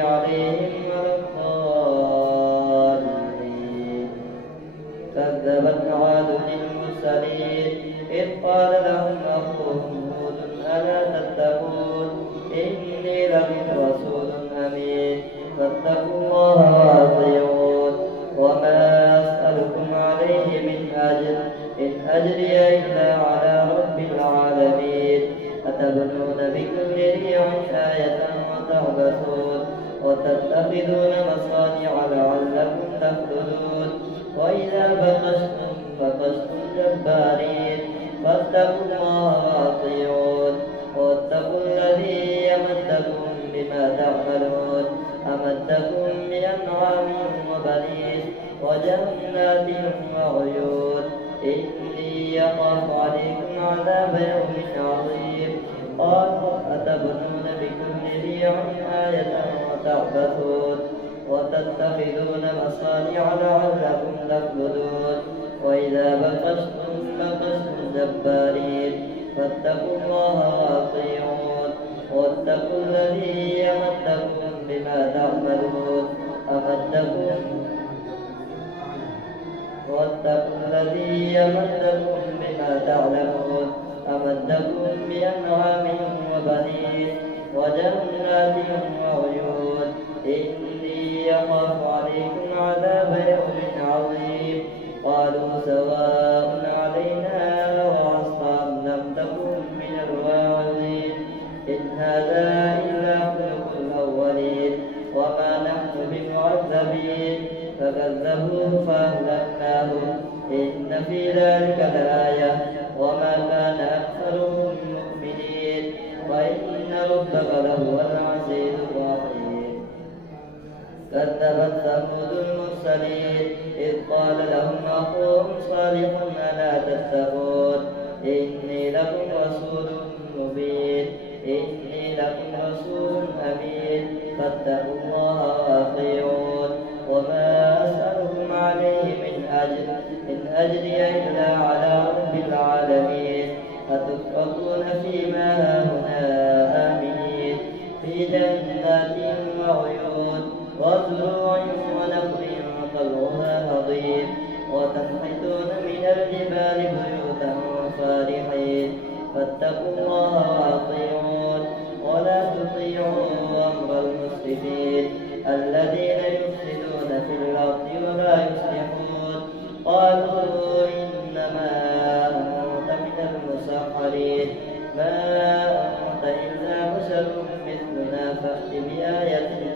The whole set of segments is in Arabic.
عليهم ولا الضالين. كذبت عاد المرسلين إذ قال لهم أخوهم هود ألا تتقون إني لكم رسول أمين فاتقوا الله وأطيعون وما أسألكم عليه من أجر إن أجري إلا على رب العالمين. أتبنون بكل ريع آية وتعبثون وتتخذون مصانع لعلكم تخلدون وإذا بطشتم بطشتم جبارين فاتقوا الله وأطيعون واتقوا الذي يمدكم بما تعملون أمدكم بأنعام وبنين وجنات وعيون إني يخاف عليكم عذاب يوم عظيم. قالوا أتبنون بكل ريع آية وتعبثون وتتخذون مصانع لعلكم تخلدون وإذا بطشتم بطشتم جبارين فاتقوا الله وأطيعون واتقوا الذي يمدكم بما تعملون واتقوا الذي يمدكم بما تعلمون أمدكم بأنعام وبنين وجنات وعيون إني يخاف عليكم عذاب يوم عظيم. قالوا سواء علينا وعصى أم لم تكن من الواعظين إن هذا إلا خلق الأولين وما نحن بمعذبين. فكذبوه فأهلكناهم إن في ذلك لآية وما كان أكثرهم مؤمنين وإن ربك لهو العزيز الرحيم. كذبت ثمود المرسلين إذ قال لهم أخوهم صالح ألا تتقون إني لكم رسول مبين إني لكم رسول أمين فاتقوا الله وأطيعون وما أسألكم عليه من أجر إن أجري إلا على رب العالمين. أتتركون فيما هاهنا آمنين في جنات وعيون وزروع ونخل طلعها هضيم وتنحتون من الجبال بيوتا فارحين فاتقوا الله وأطيعون ولا تطيعوا أمر المسرفين الذين يفسدون في الأرض ولا يصلحون. قالوا إنما أنت من المسحرين ما أنت إلا بشر مثلنا فأت بآية إن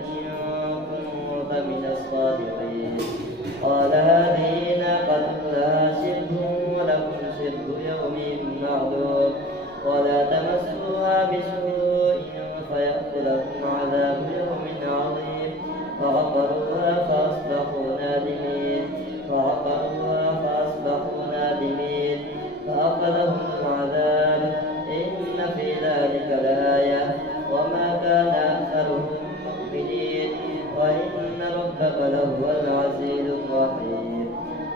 كنت من الصادقين. قال هذه ناقة لها شرب ولكم شرب يوم معلوم ولا تمسوها بسوء فيأخذكم عذاب يوم عظيم. فعقروها فأصبحوا نادمين فأخذهم العذاب إن في ذلك لآية وما كان أكثرهم مؤمنين وإن ربك لهو العزيز الرحيم.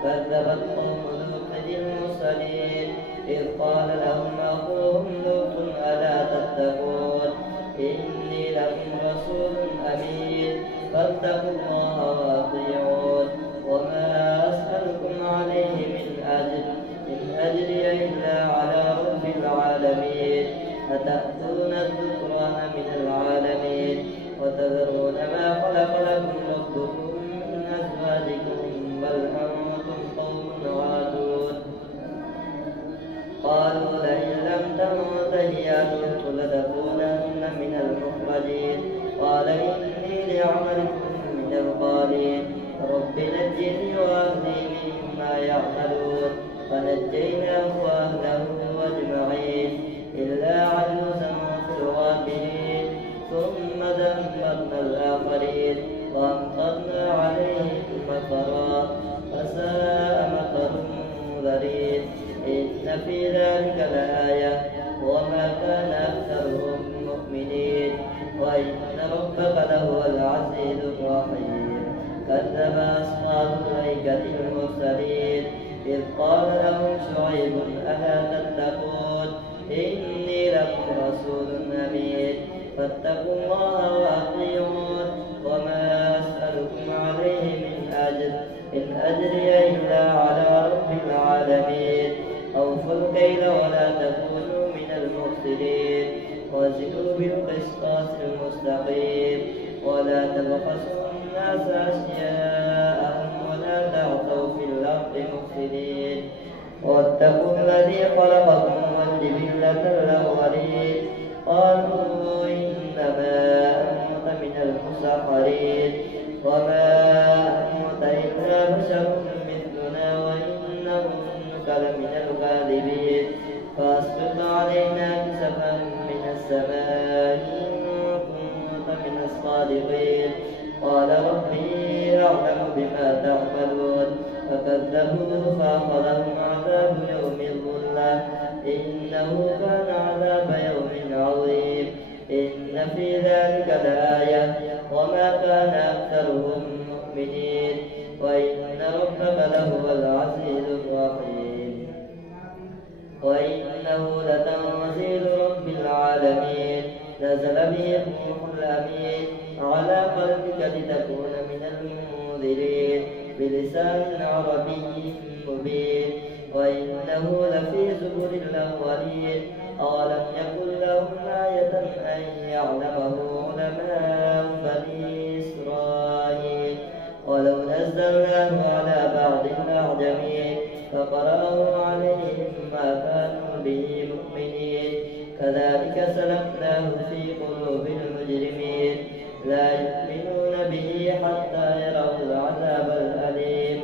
كذبت قوم لوط المرسلين إذ قال لهم أخوهم لوط ألا تتقون إني لكم رسول أمين فاتقوا الله وأطيعون وما أسألكم عليه من أجر إن أجري إلا على رب العالمين. أتأتون الذكران من العالمين وتذرون ما خلق لكم ربكم من أزواجكم بل أنتم قوم عادون. قالوا لئن لم تنته يا لوط لتكونن من المخرجين. قال إني لعملكم من القالين رب نجني وأهلي مما يعملون. فنجيناه وأهله أجمعين إلا عجوزا في الغابرين ثم دمرنا الآخرين وأمطرنا عليهم مطرا فساء مطر المنذرين. إن في ذلك لآية وما كان أكثرهم مؤمنين وإن ربك لهو العزيز الرحيم. كذب أصحاب الأيكة المرسلين إذ قال لهم شعيب ألا تتقون إني لكم رسول أمين فاتقوا الله وأطيعون ولا تبخسوا الناس أشياءهم ولا تعثوا في الأرض مفسدين واتقوا الذي خلقكم والجبلة الأولين قالوا إنما أنت من المسحرين وما أنت إلا بشر مثلنا وإن نظنك لمن الكاذبين فأسقط علينا كسفا من السماء إن كنت من الصادقين قال ربي أعلم بما تعملون فكذبوه فأخذهم عذاب يوم الظلة إنه كان عذاب يوم عظيم إن في ذلك لآية وما كان أكثرهم مؤمنين وإن ربك لهو العزيز الرحيم وإنه لتنزيل رب العالمين نزل به الروح الأمين على قلبك لتكون من المنذرين بلسان عربي مبين وإنه لفي زبر الأولين أولم يكن لهم آية أن يعلمه علماء بني إسرائيل ولو نزلناه على بعض الأعجمين فقرأه عليهم ما كانوا به مؤمنين كذلك سلكناه في قلوب المجرمين لا يؤمنون به حتى يروا العذاب الأليم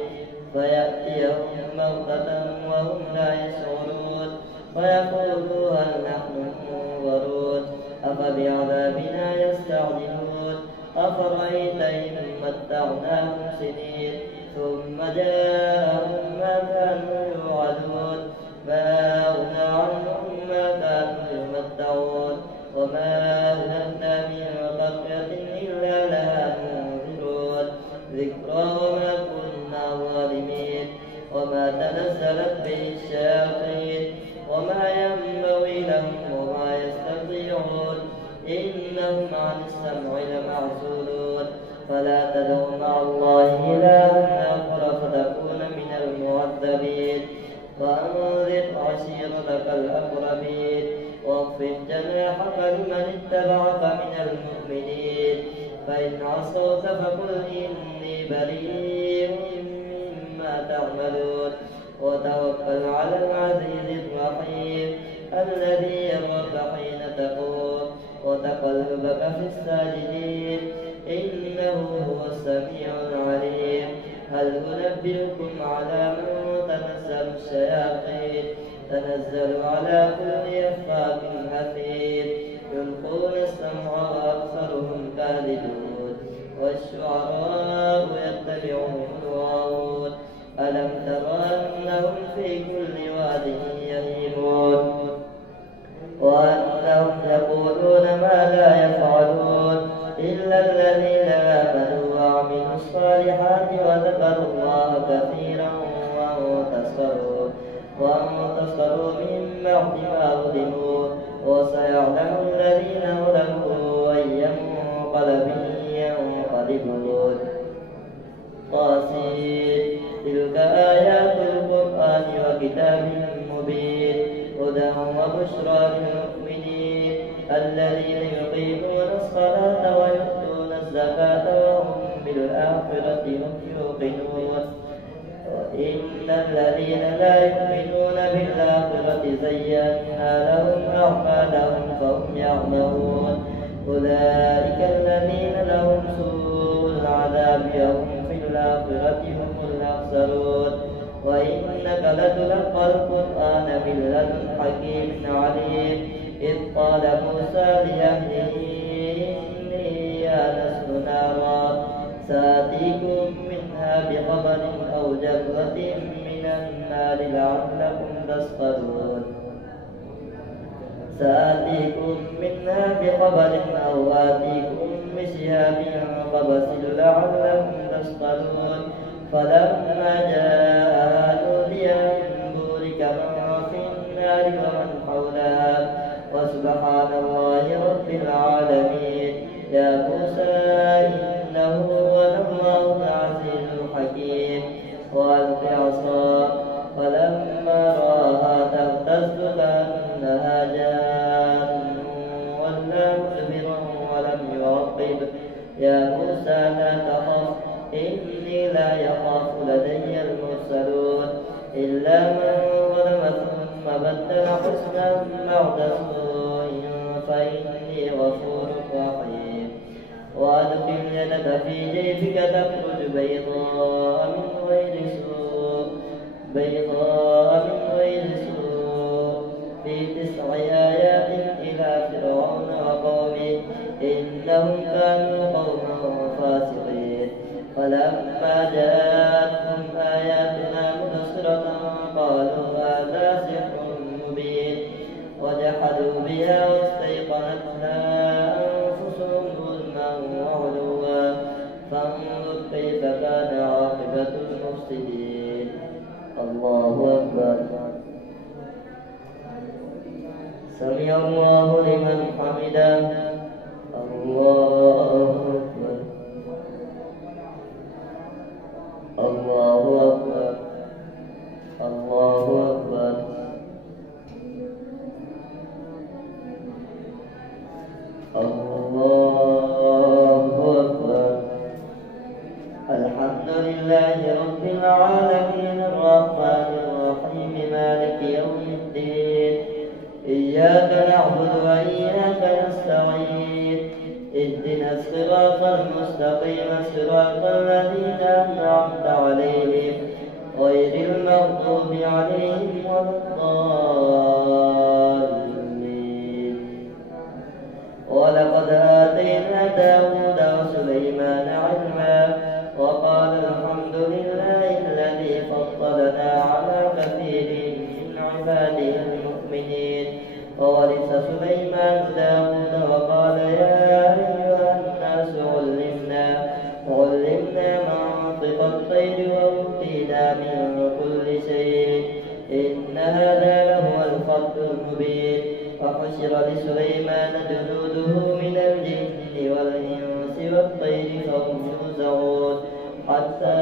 فيأتيهم بغتة وهم لا يشعرون فيقولوا هل نحن منظرون أفبعذابنا يستعجلون أفرأيت إن متعناهم سنين ثم جاءهم ما كانوا يوعدون ما أغنى عنهم ما كانوا يمتعون وما أهلكنا من قرية إلا لها منذرون ذكرى وما كنا ظالمين وما تنزلت به الشياطين وما ينبغي لهم وما يستطيعون إنهم عن السمع لمعزولون فلا تدع مع الله إلها آخر فتكون من المعذبين وأنذر عشيرتك الأقربين واخفض جناحك لمن اتبعك من المؤمنين فإن عصوك فقل إني بريء مما تعملون وتوكل على العزيز الرحيم الذي يراك حين تقوم وتقلبك في الساجدين إنه هو السميع العليم هل أنبئكم على من تنزل الشياطين تنزل على كل أفاك أثيم يلقون السمع وأكثرهم كاذبون والشعراء يتبعهم الغاوون ألم تر أنهم في كل واد يهيمون وأنهم يقولون ما لا يفعلون إلا الذين آمنوا وعملوا الصالحات وذكروا الله كثيرا وانتصروا من بعد ما ظلموا وسيعلم الذين ظلموا أي منقلب ينقلبون طاسين تلك آيات القرآن وكتاب مبين هدى وبشرى للمؤمنين الذين يقيمون الصلاة ويؤتون الزكاة وهم بالآخرة هم يوقنون وإن الذين لا يؤمنون بالآخرة زينا لهم أعمالهم فهم يعمهون أولئك الذين لهم سوء العذاب وهم في الآخرة هم الأخسرون وإنك لتلقى القرآن من لدن حكيم عليم إذ قال موسى لأهله إني آنست نارا سآتيكم منها بخبر أو جذوة من النار لعلكم تصطلون سآتيكم منها بخبر أو آتيكم بشهاب قبس لعلكم تصطلون فلما جاءها نودي من بورك من في النار ومن حولها وسبحان الله رب العالمين يا موسى إنه هو الله العزيز الحكيم وألق عصاك فلما رآها تهتز كأنها جان ولا مدبرا ولم يعقب يا موسى موسى لا تخف إني لا يخاف لدي المرسلون إلا من ظلم ثم بدل حسنا بعد سوء فإني غفور رحيم وأدخل يدك في جيبك تخرج بيضاء من غير سوء في 9 آيات إلى فرعون وقومه إنهم كانوا قوما فاسقين فلما جاءتهم آياتنا مبصرة قالوا هذا سحر مبين وجحدوا بها واستيقنتها أنفسهم ظلما وعلوا فانظر كيف كان عاقبة المفسدين. الله أكبر. سمع الله لمن حمده. الله أكبر. الله أكبر. الله أكبر. الله أكبر. الحمد لله رب العالمين الرحمن الرحيم مالك يوم الدين إياك نعبد وإياك نستعين اهدنا الصراط المستقيم صراط الذين أنعمت عليهم غير المغضوب عليهم ولا الضالين. ولقد آتينا داود وسليمان علما وقال الحمد لله الذي فضلنا على كثير من عباده المؤمنين. وورث سليمان داود وقال يا أيها الناس علمنا منطق الطير وأوتينا من كل شيء إن هذا لهو الفضل المبين. وحشر لسليمان جنوده من الجن والإنس والطير فهم يوزعون حتى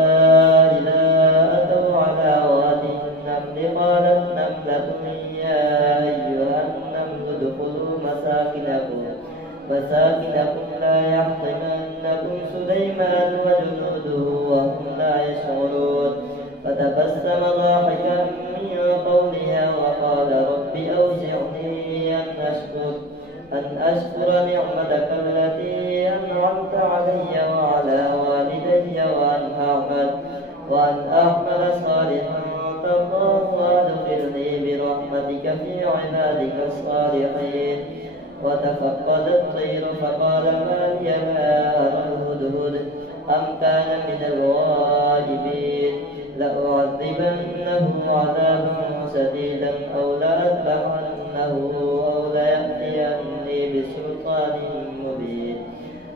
إذا أتوا على واد النمل قالت نملة يا أيها النمل ادخلوا مساكنكم لا يحطمنكم سليمان وجنوده وهم لا يشعرون. فتبسم ضاحكا من قولها وقال رب أوزعني أن أشكر نعمتك التي أنعمت علي وعلى والدي وأن أعمل صالحا ترضاه وأدخلني برحمتك في عبادك الصالحين. وتفقد الطير فقال ما لي لا أرى الهدهد أم كان من الغائبين لأعذبنه عذابا شديدا أو لأذبحنه أو ليأتيني بسلطان مبين.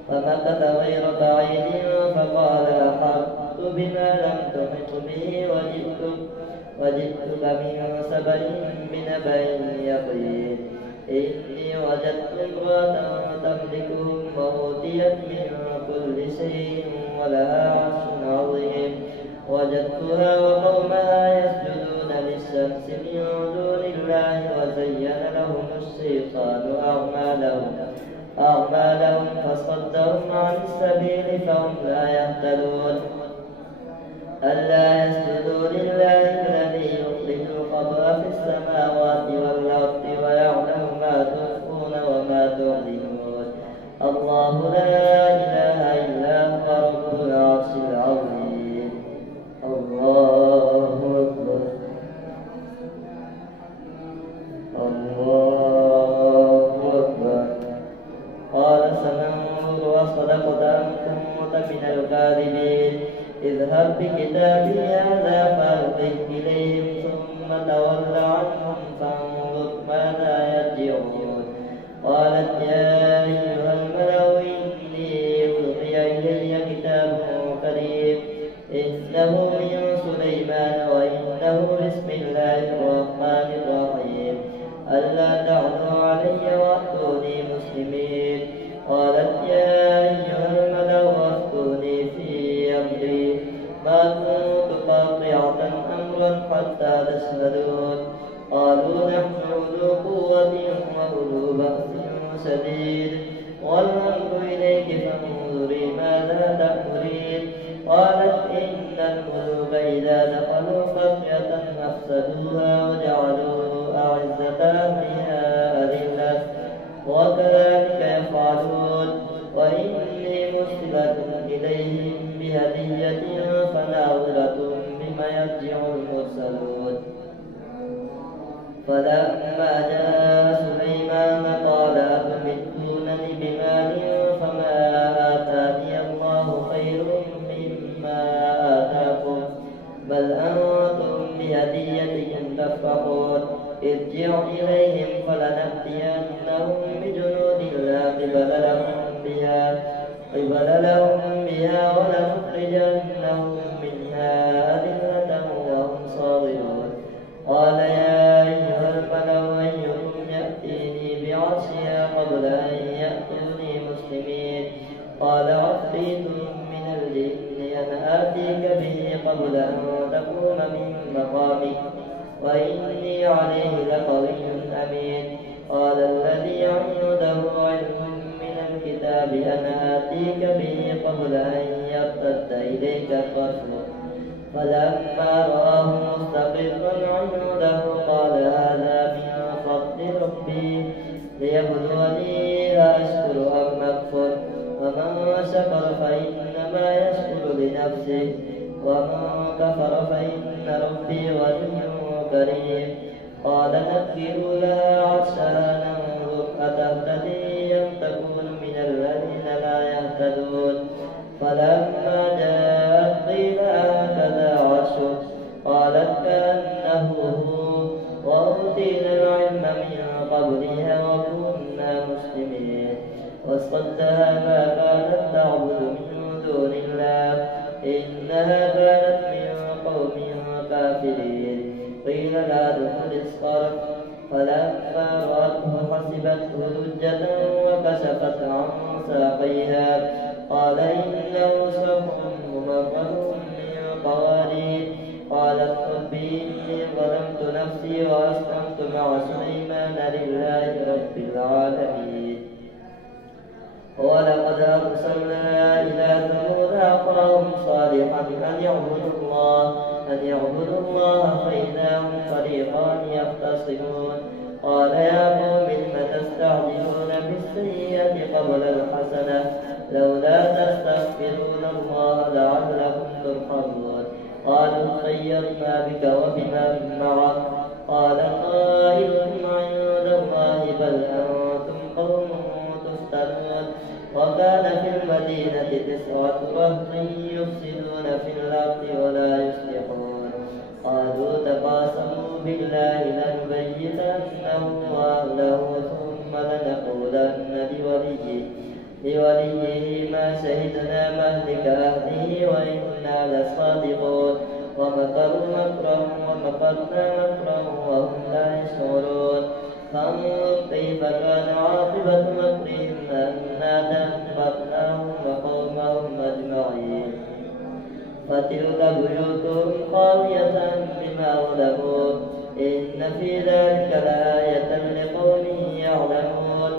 فمكث غير بعيد فقال أحطت بما لم تحط به وجئتك من سبأ بنبأ يقين. إني وجدت امرأة تملكهم وأوتيت من كل شيء ولها عرش عظيم. وجدتها وقومها يسجدون للشمس من دون الله وزين لهم الشيطان أعمالهم فصدهم عن السبيل فهم لا يهتدون. ألا يسجدوا لله الذي يخرج الخبأ في السماوات والأرض ويعلم ما تخفون وما تعلنون. الله لا إله إلا هو رب العرش العظيم. الله أكبر. الله أكبر. قال سننظر أصدقت أم كنت من الكاذبين. اذهب بكتابي هذا فألقه إليهم ثم تول عنهم فانظر ماذا يرجعون. قالت يا أيها الملأ إني ألقي إلي كتاب كريم إنه من سليمان وإنه بسم الله الرحمن الرحيم ألا تعلوا علي وأتوني مسلمين. قالت يا أيها الملأ أفتوني في أمري ما كنت قاطعة أمرا حتى تشهدون. قالوا بهدية فناظرة بما يرجع المرسلون. فلما جاء سليمان قال أتمدونني بمال فما آتاني الله خير مما آتاكم بل أنتم بهديتكم تفرحون. ارجع إليهم فلنأتينهم بجنود لا قبل لهم بها ولنخرجنهم منها أذلة وهم صاغرون. قال يا أيها الملأ أيكم يأتيني بعرشها قبل أن يأتوني مسلمين. قال عفريت من الجن أنا آتيك به قبل أن تقوم من مقامك وإني عليه لقوي أمين. قال الذي عنده علم من الكتاب أنا آتيك به قبل أن يرتد إليك طرفك. فلما رآه مستقرا عنده قال هذا من فضل ربي ليبلوني أشكر أم أكفر. ومن شكر فإنما يشكر لنفسه ومن كفر فإن ربي غني كريم. قال نكروا لها عرشها ننظر أتهتدي أم تكون من الذين لا يهتدون. فلما جاءت قيل هكذا عرشك قالت كأنه هو وأوتينا العلم من قبلها وكنا مسلمين. وصدها ما كانت تعبد من دون الله إنها كانت من قوم كافرين. قيل لا تدخل الصرح فلما رأته حسبته لجة وكشفت عن ساقيها قال إنه صرح ممرد من قوارير. قالت رب إني ظلمت نفسي وأسلمت مع سليمان لله رب العالمين. ولقد أرسلنا إلى ثمود أخاهم صالحا أن يعبدوا الله فإذا هم فريقان يختصمون. قال يا قوم لم تستعجلون بالسيئة قبل الحسنة لولا تستغفرون الله لعلكم ترحمون. قالوا طيرنا بك وبمن معك قال طائركم عند الله بل أنتم قوم تفتنون. وكان في المدينة 9 رهط يفسدون في الأرض ولا يصلحون. قالوا تقاسموا بالله لنبيتنه وأهله ثم لنقولن لوليه ما شهدنا مهلك أهله وإنا لصادقون. ومكروا مكرا ومكرنا مكرا وهم لا يشعرون. فانظر كيف كان عاقبة مكرهم أنا دمرناهم وقومهم أجمعين. فتلك بيوتهم خاوية بما ظلموا إن في ذلك لآية لقوم يعلمون.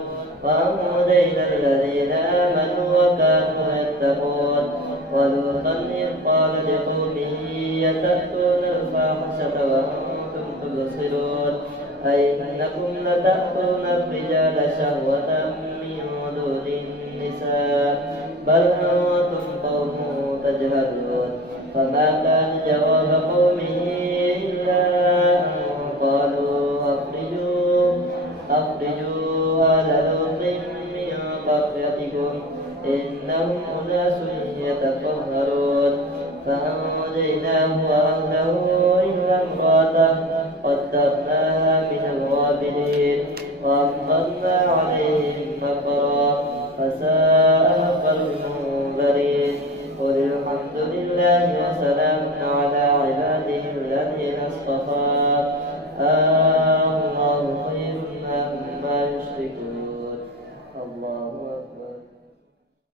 وأنجينا الذين آمنوا وكانوا يتقون. ولوطا إذ قال لقومه يتأتون الفاحشة وأنتم تبصرون أئنكم لتأتون الرجال شهوة